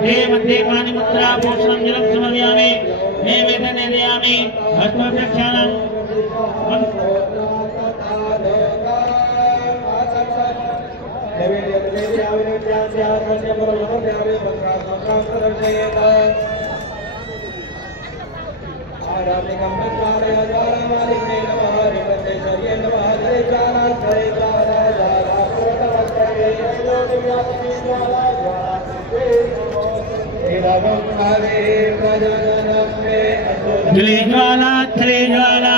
मध्ये मध्ये पाणिमुद्रा पोषणं जलं समर्पयामि नैवेद्यं नैवेदयामि हस्तप्रक्षालनं ज्वाला ज्वाला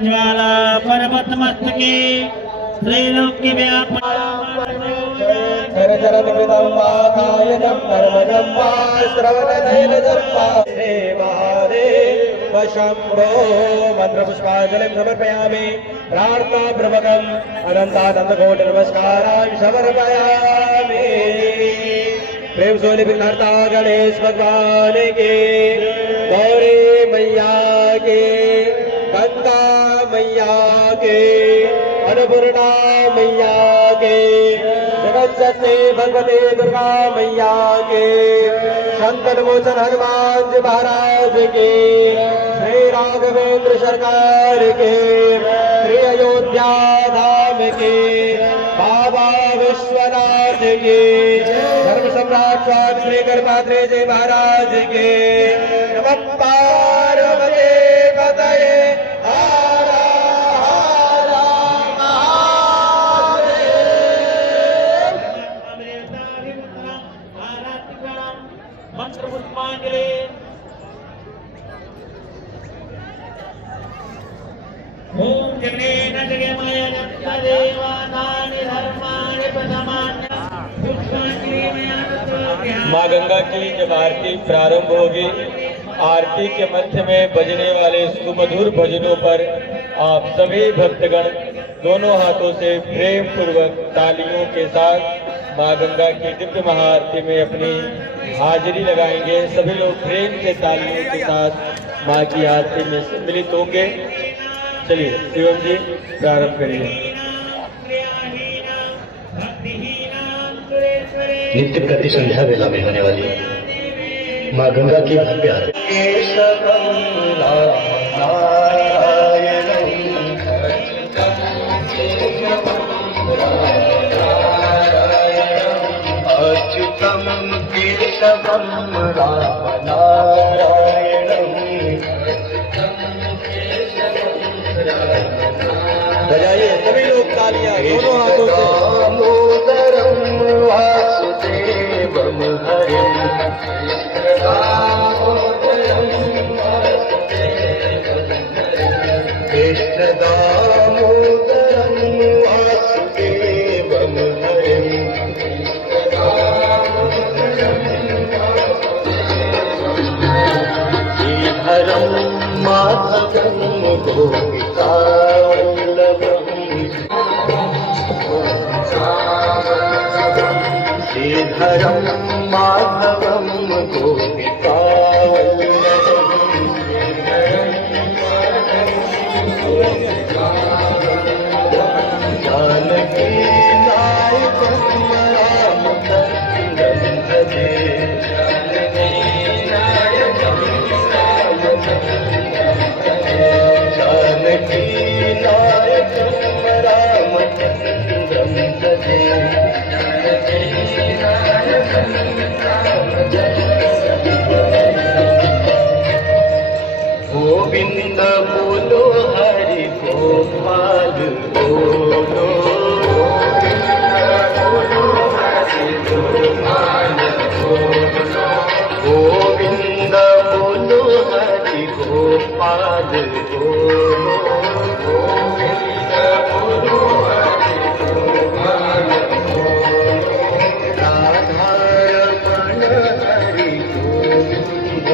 ज्वाला पर्वत मस्तके त्रैलोक्य शंभो मंत्र पुष्पांजलिं समर्पयामि प्रार्थना पूर्वकम् अनंतानंद कोटि नमस्कारान् समर्पयामि। प्रेम सोनी बिरनार्ता गणेश भगवान के, गौरी मैया के, गंगा मैया के, अन्नपूर्णा मैया के, जगज्जननी भगवती दुर्गा मैया के, संकट मोचन हनुमान जी महाराज के, श्री राघवेंद्र सरकार के, श्री अयोध्या धाम के, बाबा विश्वनाथ के, धर्म सम्राट स्वामी श्री गणपात्री जी महाराज के, नमः पार्वती पतये हर हर महादेव। मंत्र पुष्पांजलि ओम जगने न जगे माया जगत देवानानि धर्माणि प्रथमान्य पुष्पांजलि मां गंगा की जब आरती प्रारंभ होगी, आरती के मध्य में बजने वाले सुमधुर भजनों पर आप सभी भक्तगण दोनों हाथों से प्रेम पूर्वक तालियों के साथ मां गंगा की दिव्य महाआरती में अपनी हाजिरी लगाएंगे। सभी लोग प्रेम से तालियों के साथ मां की आरती में सम्मिलित होंगे। चलिए शिवम जी प्रारंभ करिए। नित्य प्रति संध्या वेला में होने वाली मां गंगा की भव्य आरती बजाइए सभी लोग तालियां दोनों हाथों से। श्रीधरं माधवं जानकी नायकं रामचन्द्रं भजे। जानकी नायकं रामचन्द्रं भजे। गोविंद बोलो हरि गोपाल बोलो, गोविंद बोलो हरि गोपाल बोलो, गोविंद बोलो हरि गोपाल बोलो, राधा रमण हरि गोविंद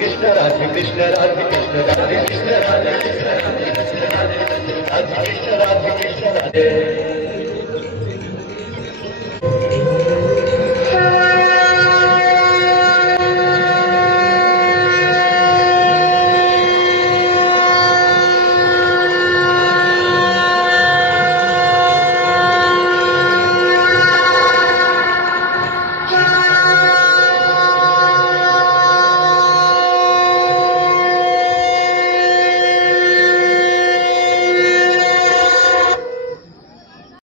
कृष्ण राधे कृष्ण राधे कृष्ण राधे कृष्ण राधे कृष्ण राधे कृष्ण राधे कृष्ण राधे कृष्ण राधे